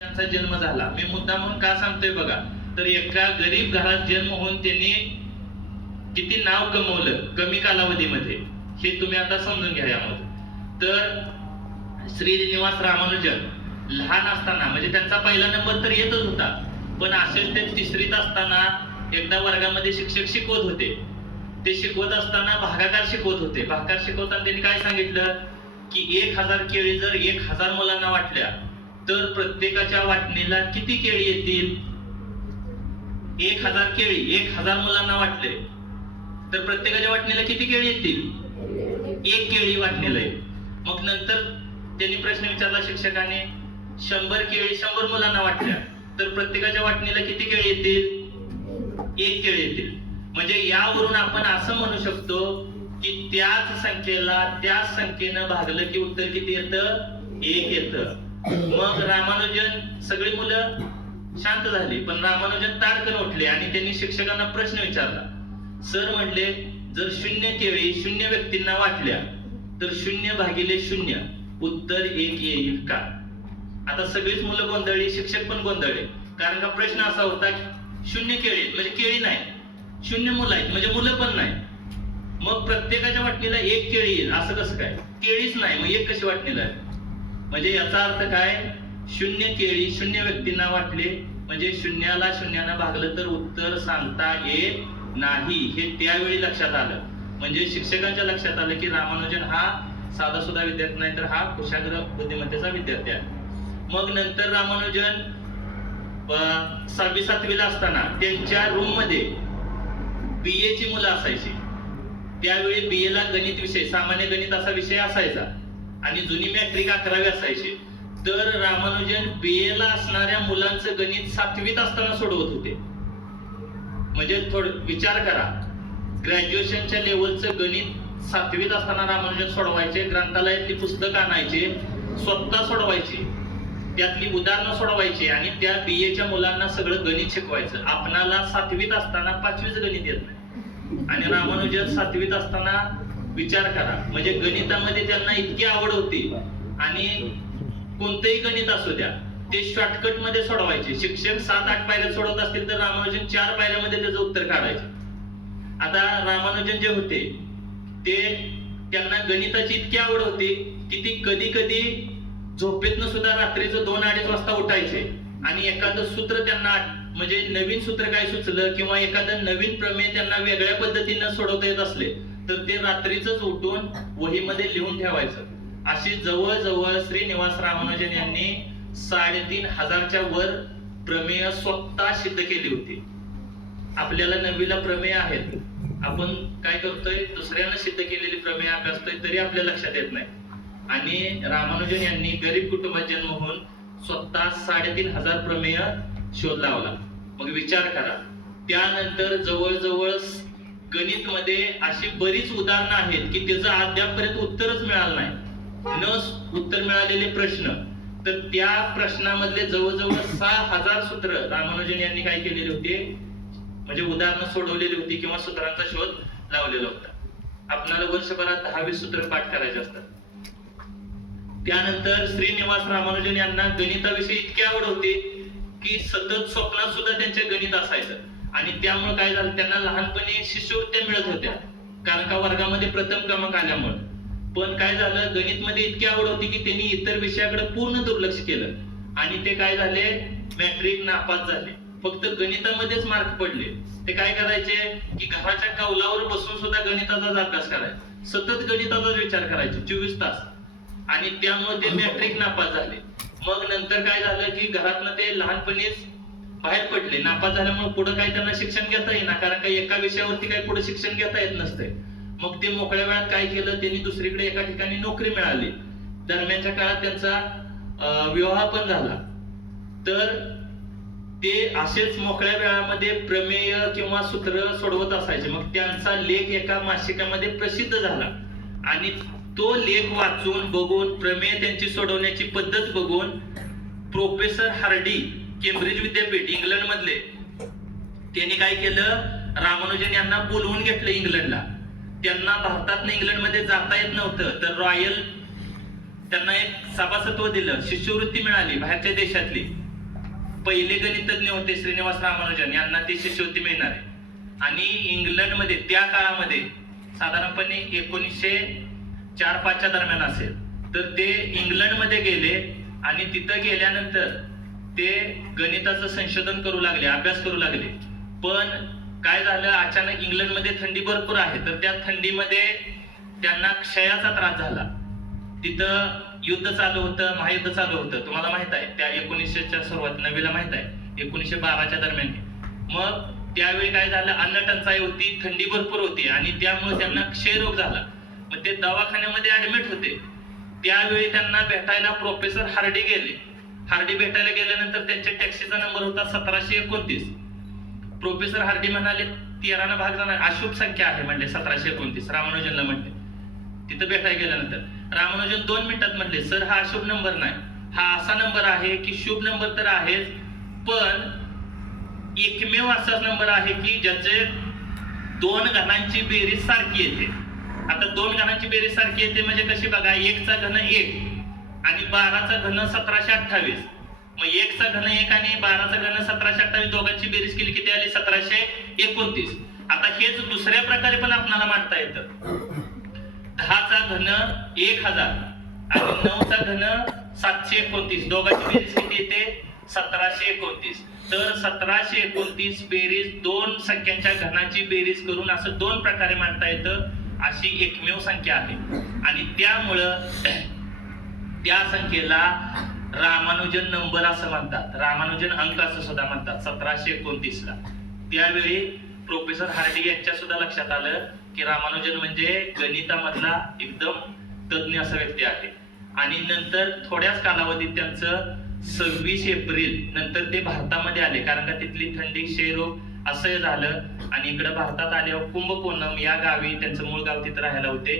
त्यांचा जन्म झाला. मी मुद्दा म्हणून का सांगतोय बघा, तर एका गरीब घरात जन्म होऊन त्यांनी किती नाव कमवलं कमी कालावधीमध्ये, हे तुम्ही आता समजून घ्या यामध्ये. तर श्रीनिवास रामानुजन लहान असताना, म्हणजे त्यांचा पहिला नंबर तर येतच होता, पण असेच ते तिसरीत असताना एकदा वर्गामध्ये शिक्षक शिकवत होते. ते शिकवत असताना भागाकार शिकवत होते. भागाकार शिकवताना त्यांनी काय सांगितलं की 1000 केळी जर 1000 मुलांना वाटल्या तर प्रत्येकाच्या वाटणीला किती केळी येतील? 1000 केळी 1000 मुलांना वाटले तर प्रत्येकाच्या वाटणीला किती केळी येतील? 1 केळी वाटणीला येईल. मग नंतर त्यांनी प्रश्न विचारला शिक्षकाने, 100 केळी 100 मुलांना वाटल्या तर प्रत्येकाच्या वाटणीला किती केळी येतील? 1 केळी येतील. म्हणजे यावरून आपण असं म्हणू शकतो की त्याच संख्येनं भागलं की उत्तर किती येतं? 1 येतं. मग रामानुजन, सगळी मुलं शांत झाली, पण रामानुजन ताडकन उठले आणि त्यांनी शिक्षकांना प्रश्न विचारला. सर म्हणले, जर 0 केळी 0 व्यक्तींना वाटल्या तर 0 भागिले 0 उत्तर 1 येईल का? आता सगळीच मुलं गोंधळली, शिक्षक पण गोंधळले, कारण का प्रश्न असा होता की 0 केळी म्हणजे केळी नाही, 0 मुलं आहेत म्हणजे मुलं पण नाही. मग प्रत्येकाच्या वाटणीला 1 केळी येईल असं कसं काय? केळीच नाही, मग 1 कशी वाटणीला आहे? म्हणजे याचा अर्थ काय? 0 केळी 0 व्यक्तींना वाटले म्हणजे 0ला 0नं भागलं तर उत्तर सांगता येत नाही, हे त्यावेळी लक्षात आलं. म्हणजे शिक्षकांच्या लक्षात आलं की रामानुजन हा साधा सुद्धा विद्यार्थी नाही, तर हा कुशाग्र बुद्धिमत्तेचा विद्यार्थी आहे. मग नंतर रामानुजन 6वी 7वीला असताना त्यांच्या रूम मध्ये BA ची मुलं असायची. त्यावेळी BA ला गणित विषय, सामान्य गणित असा विषय असायचा आणि जुनी मॅट्रिक 11वी असायची. तर रामानुजन BA ला असणाऱ्या मुलांचं गणित 7वीत असताना सोडवत होते. म्हणजे थोडं विचार करा, ग्रॅज्युएशनच्या लेवलचं गणित 7वीत असताना रामानुजन सोडवायचे, ग्रंथालयातली पुस्तकं आणायचे, स्वतः सोडवायचे, त्यातली उदाहरणं सोडवायची आणि त्या BAच्या मुलांना सगळं गणित शिकवायचं. आपणाला 7वीत असताना 5वीच गणित येत नाही आणि रामानुजन 7वीत असताना, विचार करा, म्हणजे गणितामध्ये त्यांना इतकी आवड होती आणि कोणतेही गणित असू द्या ते शॉर्टकट मध्ये सोडवायचे. शिक्षक 7-8 पायऱ्या सोडवत असतील तर रामानुजन 4 पायऱ्यामध्ये त्याचं उत्तर काढायचे. आता रामानुजन जे होते ते, त्यांना गणिताची इतकी आवड होती की ती कधी कधी झोपेतनं सुद्धा रात्रीचं 2-2:30 वाजता उठायचे आणि एखादं सूत्र त्यांना, म्हणजे नवीन सूत्र काय सुचलं किंवा एखादं नवीन प्रमेय त्यांना वेगळ्या पद्धतीनं सोडवता येत असले तर ते रात्रीच उठून वहीमध्ये लिहून ठेवायचं. अशी जवळजवळ श्रीनिवास रामानुजन यांनी 3500च्या वर प्रमेय स्वतः सिद्ध केली होती. आपल्याला 9वीला प्रमेय आहेत, आपण काय करतोय, दुसऱ्यानं सिद्ध केलेली प्रमेय अभ्यासतोय तरी आपल्या लक्षात येत नाही. आणि रामानुजन यांनी गरीब कुटुंबात जन्म होऊन स्वतः 3500 प्रमेय शोध लावला. मग विचार करा, त्यानंतर जवळजवळ गणित मध्ये अशी बरीच उदाहरणं आहेत की त्याचं अद्यापपर्यंत उत्तरच मिळालं नाही. उत्तर मिळालेले प्रश्न, तर त्या प्रश्नामधले जवळजवळ 6000 सूत्र रामानुजन यांनी काय केलेले होते, म्हणजे उदाहरणं सोडवलेली होती किंवा सूत्रांचा शोध लावलेला होता. आपल्याला वर्षभरात 10-20 सूत्र पाठ करायचे असतात. त्यानंतर श्रीनिवास रामानुजन यांना गणिताविषयी इतकी आवड होती की सतत स्वप्नात सुद्धा त्यांच्या गणित असायचं आणि त्यामुळे काय झालं, त्यांना लहानपणी शिष्यवृत्त्या मिळत होत्या कारण का वर्गामध्ये प्रथम क्रमांक आल्यामुळे. पण काय झालं, गणित मध्ये इतकी आवड होती की त्यांनी इतर विषयाकडे पूर्ण दुर्लक्ष केलं आणि ते काय झाले, मॅट्रिक नापास झाले. फक्त गणितामध्येच मार्क पडले. ते काय करायचे की घराच्या कौलावर बसून सुद्धा गणिताचा अभ्यास करायचे, सतत गणिताचाच विचार करायचे 24 तास आणि त्यामुळे ते मॅट्रिक नापास झाले. मग नंतर काय झालं की घरातनं ते लहानपणीच बाहेर पडले. नापास झाल्यामुळे पुढे काय त्यांना शिक्षण घेता येईना, कारण काही एका विषयावरती काही पुढे शिक्षण घेता येत नसते. मग ते मोकळ्या वेळात काय केलं, त्यांनी दुसरीकडे एका ठिकाणी नोकरी मिळाली. दरम्यानच्या काळात त्यांचा विवाह पण झाला. तर ते असेच मोकळ्या वेळामध्ये प्रमेय किंवा सूत्र सोडवत असायचे. मग त्यांचा लेख एका मासिकामध्ये प्रसिद्ध झाला आणि तो लेख वाचून बघून, प्रमेय त्यांची सोडवण्याची पद्धत बघून प्रोफेसर हार्डी, केम्ब्रिज विद्यापीठ इंग्लंड मधले, त्यांनी काय केलं, रामानुजन यांना बोलवून घेतलं इंग्लंडला. त्यांना भारतातनं इंग्लंडमध्ये जाता येत नव्हतं, तर रॉयल त्यांना एक सभासत्व दिलं, शिष्यवृत्ती मिळाली बाहेरच्या देशातली. पहिले गणितज्ञ होते श्रीनिवास रामानुजन, यांना ती शिष्यवृत्ती मिळणार आहे. आणि इंग्लंडमध्ये त्या काळामध्ये साधारणपणे 1904-05 दरम्यान असेल, तर ते इंग्लंडमध्ये गेले आणि तिथं गेल्यानंतर ते गणिताचं संशोधन करू लागले, अभ्यास करू लागले. पण काय झालं, अचानक इंग्लंडमध्ये थंडी भरपूर आहे, तर त्या थंडीमध्ये त्यांना क्षयाचा त्रास झाला. तिथं युद्ध चालू होतं, महायुद्ध चालू होतं, तुम्हाला माहित आहे. त्या 1900च्या सुरुवात नवीला माहित आहे, 1912च्या दरम्यान. मग त्यावेळी काय झालं, अन्न टंचाई होती, थंडी भरपूर होती आणि त्यामुळे त्यांना क्षयरोग झाला. मग ते दवाखान्यामध्ये ऍडमिट होते. त्यावेळी त्यांना भेटायला प्रोफेसर हार्डी गेले. हार्डी भेटायला गेल्यानंतर त्यांच्या टॅक्सीचा नंबर होता 1729. प्रोफेसर हार्डी म्हणाले 13 भाग जाणार, अशुभ संख्या आहे म्हणले 1729. रामानुजनला म्हटले तिथं भेटायला गेल्यानंतर. रामानुजन 2 मिनिटात म्हटले, सर हा अशुभ नंबर नाही, हा असा नंबर आहे की शुभ नंबर तर आहेच, पण एकमेव असा नंबर आहे की ज्याचे 2 घनांची बेरीज सारखी येते. आता 2 घनांची बेरीज सारखी येते म्हणजे कशी बघा, 1चा घन 1 आणि 12चा घन 1728. मग 1चा घन 1 आणि 12चा घन 1728 दोघांची बेरीज केली किती आली, 1729. आता हेच दुसऱ्या प्रकारे पण आपल्याला मांडता येतं. 10चा घन 1000 आणि 9चा घन 729 दोघांची बेरीज किती येते, 1729. तर 1729 बेरीज 2 संख्यांच्या घनाची बेरीज करून असं 2 प्रकारे मांडता येतं. अशी एकमेव संख्या आहे आणि त्यामुळं त्या संख्येला रामानुजन नंबर असं म्हणतात, रामानुजन अंक असं सुद्धा म्हणतात 1729 ला. त्यावेळी प्रोफेसर हार्डी यांच्या सुद्धा लक्षात आलं की रामानुजन म्हणजे गणितामधला एकदम तज्ञ असा व्यक्ती आहे. आणि नंतर थोड्याच कालावधीत त्यांचं 26 एप्रिल नंतर ते भारतामध्ये आले, कारण का तिथली थंडी, क्षयरोग असं झालं. आणि इकडे भारतात आल्यावर कुंभकोणम या गावी, त्यांचं मूळ गाव तिथं राहायला होते,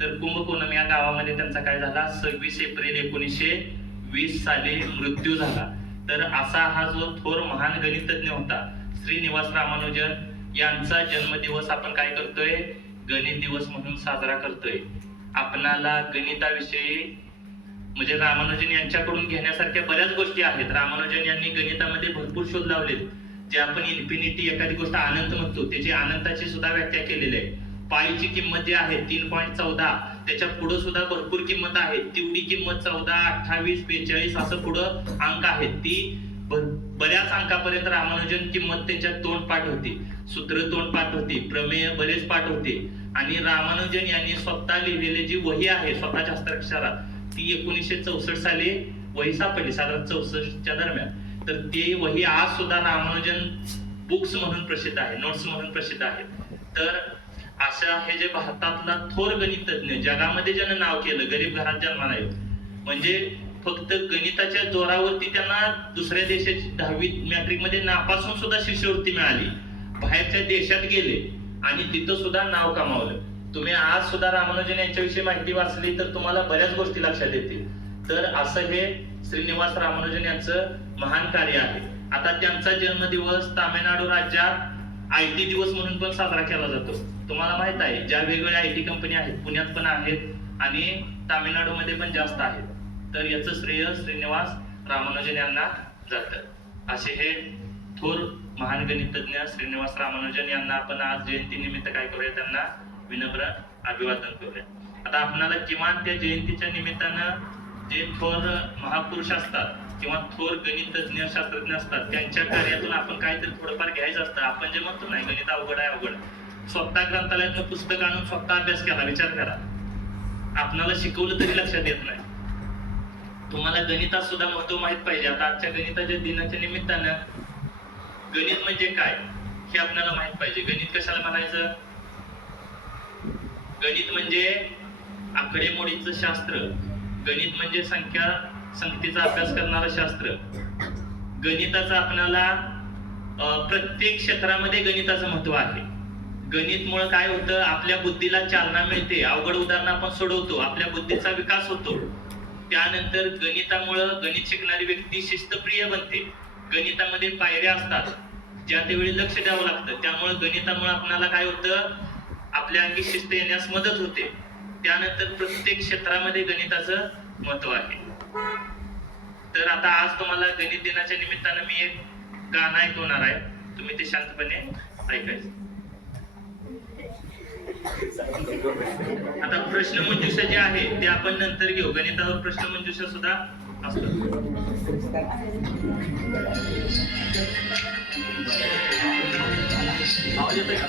तर कुंभकोणम या गावामध्ये त्यांचा काय झाला, 26 एप्रिल 1920 साली मृत्यू झाला. तर असा हा जो थोर महान गणितज्ञ होता श्रीनिवास रामानुजन, यांचा जन्मदिवस आपण काय करतोय, गणित दिवस म्हणून साजरा करतोय. आपणाला गणिताविषयी म्हणजे रामानुजन यांच्याकडून घेण्यासारख्या बऱ्याच गोष्टी आहेत. रामानुजन यांनी गणितामध्ये भरपूर शोध लावले, जे आपण इन्फिनिटी, एखादी गोष्ट अनंत म्हणतो, त्याची अनंताची सुद्धा व्याख्या केलेली आहे. पाईची किंमत जी आहे 3.14, त्याच्या पुढे सुद्धा भरपूर किंमत आहे. तेवढी किंमत 14, 28, 42 असं पुढं अंक आहेत. ती बऱ्याच अंकापर्यंत रामानुजन किंमत त्यांच्या तोंडपाठ होती, सूत्र तोंडपाठ होती, प्रमेय बरेच पाठ होते. आणि रामानुजन यांनी स्वतः लिहिलेली जी वही आहे स्वतःच्या हस्ताक्षरात, ती 1964 साली वही सापडली, साधारण 64च्या दरम्यान. तर ती वही आज सुद्धा रामानुजन बुक्स म्हणून प्रसिद्ध आहे, नोट्स म्हणून प्रसिद्ध आहे. तर अशा हे जे भारतातला थोर गणितज्ञ, जगामध्ये ज्यानं नाव केलं, गरीब घरात जन्माला येतो, म्हणजे फक्त गणिताच्या जोरावरती त्यांना दुसऱ्या देशाची 10वी मॅट्रिक मध्ये नापासून सुद्धा शिष्यवृत्ती मिळाली, बाहेरच्या देशात गेले आणि तिथं सुद्धा नाव कमावलं. तुम्ही आज सुद्धा रामानुजन यांच्याविषयी माहिती वाचली तर तुम्हाला बऱ्याच गोष्टी लक्षात येतील. तर असं हे श्रीनिवास रामानुजन यांचं महान कार्य आहे. आता त्यांचा जन्मदिवस तामिळनाडू राज्यात IT दिवस म्हणून पण साजरा केला जातो. तुम्हाला माहित आहे, ज्या वेगवेगळ्या IT कंपनी आहेत, पुण्यात पण आहेत आणि तामिळनाडूमध्ये पण जास्त आहेत, तर याचं श्रेय श्रीनिवास रामानुजन यांना जातं. असे हे थोर महान गणितज्ञ श्रीनिवास रामानुजन यांना आपण आज जयंती निमित्त काय करूया, त्यांना विनम्र अभिवादन करूया. आता आपणाला किमान त्या जयंतीच्या निमित्तानं जे थोर महापुरुष असतात किंवा थोर गणितज्ञ शास्त्रज्ञ असतात, त्यांच्या कार्यातून आपण काहीतरी थोडंफार घ्यायचं असतं. आपण जे म्हणतो नाही गणित अवघड आहे, अवघड, स्वतः ग्रंथालयातनं पुस्तक आणून स्वतः अभ्यास केला, विचार करा, आपणाला शिकवलं तरी लक्षात येत नाही. तुम्हाला गणितात सुद्धा महत्व माहित पाहिजे. आता आजच्या गणिताच्या दिनाच्या निमित्तानं गणित म्हणजे काय हे आपल्याला माहित पाहिजे. गणित कशाला म्हणायचं? गणित म्हणजे आकडेमोडीचं शास्त्र, गणित म्हणजे संख्येचा अभ्यास करणारं शास्त्र. गणिताचं आपल्याला प्रत्येक क्षेत्रामध्ये गणिताचं महत्व आहे. गणितमुळे काय होतं, आपल्या बुद्धीला चालना मिळते, अवघड उदाहरणं आपण सोडवतो, आपल्या बुद्धीचा विकास होतो. त्यानंतर गणितामुळे गणित शिकणारी व्यक्ती शिस्तप्रिय बनते. गणितामध्ये पायऱ्या असतात, ज्या त्यावेळी लक्ष द्यावं लागतं. त्यामुळे गणितामुळे आपल्याला काय होतं, आपल्या अंगी शिस्त येण्यास मदत होते. त्यानंतर प्रत्येक क्षेत्रामध्ये गणिताचं महत्व आहे. तर आता आज तुम्हाला गणित दिनाच्या निमित्तानं मी एक गाणं ऐकवणार आहे, तुम्ही ते शांतपणे ऐकायचं. आता प्रश्नमंजुषा जे आहे ते आपण नंतर घेऊ, गणितावर प्रश्नमंजुषा सुद्धा असतात. आवाज येतोय का?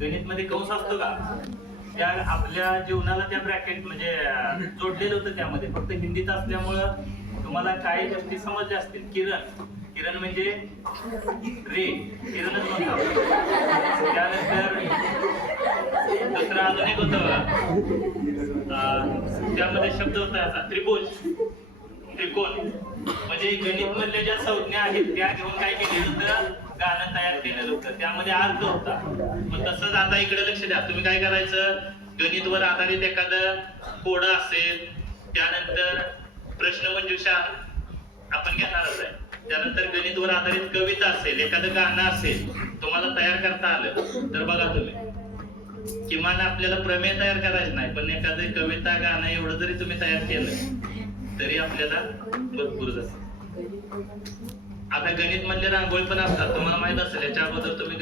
गणित मध्ये कंस असतो का? त्या आपल्या जीवनाला त्या ब्रॅकेट म्हणजे जोडलेलं होतं त्यामध्ये, फक्त हिंदीत असल्यामुळं तुम्हाला काही गोष्टी समजल्या असतील. किरण म्हणजे रे, किरणच म्हणतात. त्यानंतर दुसरं अजून एक होतं त्यामध्ये शब्द होता असा त्रिभुज, त्रिकोण. म्हणजे गणित मधल्या ज्या संज्ञा आहेत त्या घेऊन काय केलेलं होतं, गाणं तयार केलेलं होतं, त्यामध्ये अर्थ होता. मग तसंच आता इकडे लक्ष द्या, तुम्ही काय करायचं, गणितवर आधारित एखादं कोडं असेल, त्यानंतर प्रश्नमंजुषा आपण घेणारच आहे, त्यानंतर गणितवर आधारित कविता असेल, एखादं गाणं असेल, तुम्हाला तयार करता आलं तर बघा तुम्ही, किमान आपल्याला प्रमेय तयार करायचं नाही, पण एखादी कविता गाणं एवढं जरी तुम्ही तयार केलं तरी आपल्याला भरपूर जातं. आता गणित मधले रांगोळी पण असतात, तुम्हाला माहित असेल, याच्या अगोदर तुम्ही